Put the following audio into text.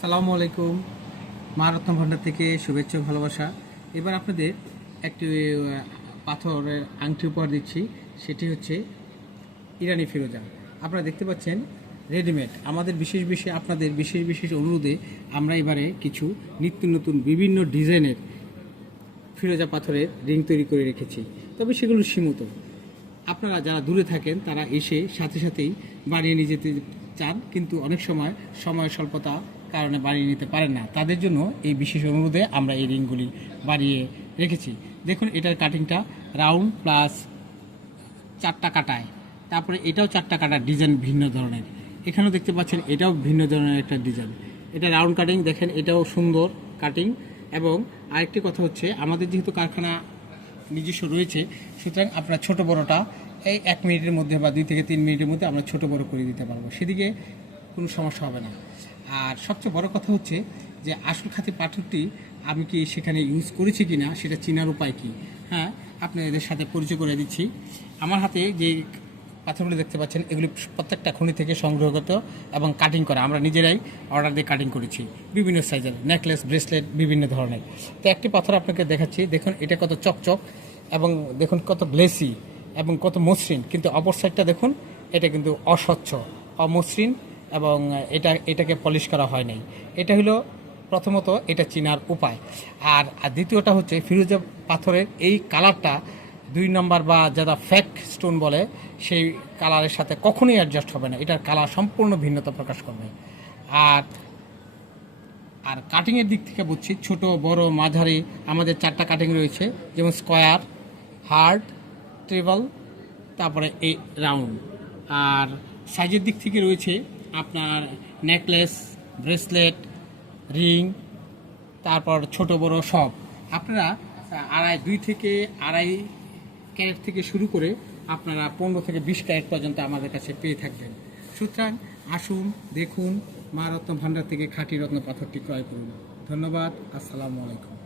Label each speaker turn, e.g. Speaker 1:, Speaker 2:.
Speaker 1: সালামু আলাইকুম। মা রত্ন ভান্ডার থেকে শুভেচ্ছা ভালোবাসা। এবার আপনাদের একটি পাথরের আংটি উপহার দিচ্ছি। সেটি হচ্ছে ইরানি ফিরোজা। আপনারা দেখতে পাচ্ছেন রেডিমেড। আমাদের বিশেষ বিশেষ, আপনাদের বিশেষ বিশেষ অনুরোধে আমরা এবারে কিছু নিত্য নতুন বিভিন্ন ডিজাইনের ফিরোজা পাথরের রিং তৈরি করে রেখেছি। তবে সেগুলো সীমিত। আপনারা যারা দূরে থাকেন, তারা এসে সাথে সাথেই বাড়িয়ে নিয়ে যেতে চান। কিন্তু অনেক সময় সময় স্বল্পতা কারণে বাড়িয়ে নিতে পারেন না। তাদের জন্য এই বিশেষ অনুরোধে আমরা এই রিংগুলি বাড়িয়ে রেখেছি। দেখুন, এটার কাটিংটা রাউন্ড প্লাস চারটা কাটায়। তারপরে এটাও চারটা কাটার ডিজাইন ভিন্ন ধরনের। এখানেও দেখতে পাচ্ছেন, এটাও ভিন্ন ধরনের একটা ডিজাইন। এটা রাউন্ড কাটিং, দেখেন, এটাও সুন্দর কাটিং। এবং আরেকটি কথা হচ্ছে, আমাদের যেহেতু কারখানা নিজস্ব রয়েছে, সুতরাং আপনার ছোট বড়টা এই এক মিনিটের মধ্যে বা দুই থেকে তিন মিনিটের মধ্যে আমরা ছোট বড় করে দিতে পারব। সেদিকে কোনো সমস্যা হবে না। আর সবচেয়ে বড় কথা হচ্ছে যে আসল খাতি পাথরটি আমি কি সেখানে ইউজ করেছি কি না সেটা চেনার উপায় কি? হ্যাঁ আপনাদের সাথে পরিচয় করে দিচ্ছি। আমার হাতে যে পাথরগুলো দেখতে পাচ্ছেন, এগুলি প্রত্যেকটা খনি থেকে সংগ্রহগত এবং কাটিং করা। আমরা নিজেরাই অর্ডার দিয়ে কাটিং করেছি। বিভিন্ন সাইজের নেকলেস ব্রেসলেট বিভিন্ন ধরনের। তো একটি পাথর আপনাকে দেখাচ্ছি। দেখুন, এটা কত চকচক এবং দেখুন কত গ্লেসি এবং কত মসৃণ। কিন্তু অপর সাইডটা দেখুন, এটা কিন্তু অস্বচ্ছ, অমসৃণ এবং এটা, এটাকে পলিশ করা হয় নাই এটা হলো প্রথমত এটা চিনার উপায়। আর দ্বিতীয়টা হচ্ছে ফিরোজা পাথরের এই কালারটা দুই নম্বর বা যারা ফ্যাক স্টোন বলে, সেই কালারের সাথে কখনোই অ্যাডজাস্ট হবে না। এটার কালার সম্পূর্ণ ভিন্নতা প্রকাশ করবে। আর আর কাটিংয়ের দিক থেকে বুঝছি, ছোট, বড়, মাঝারি, আমাদের চারটা কাটিং রয়েছে, যেমন স্কোয়ার হার্ড ট্রেবল তারপরে এই রাউন্ড আর সাইজের দিক থেকে রয়েছে আপনার নেকলেস ব্রেসলেট রিং তারপর ছোট, বড় সব। আপনারা আড়াই, দুই থেকে আড়াই ক্যারেট থেকে শুরু করে আপনারা পনেরো থেকে বিশ ক্যারেট পর্যন্ত আমাদের কাছে পেয়ে থাকবেন। সুতরাং আসুন, দেখুন, মা রত্ন ভাণ্ডার থেকে খাঁটি রত্ন পাথরটি ক্রয় করুন। ধন্যবাদ, আসসালামু আলাইকুম।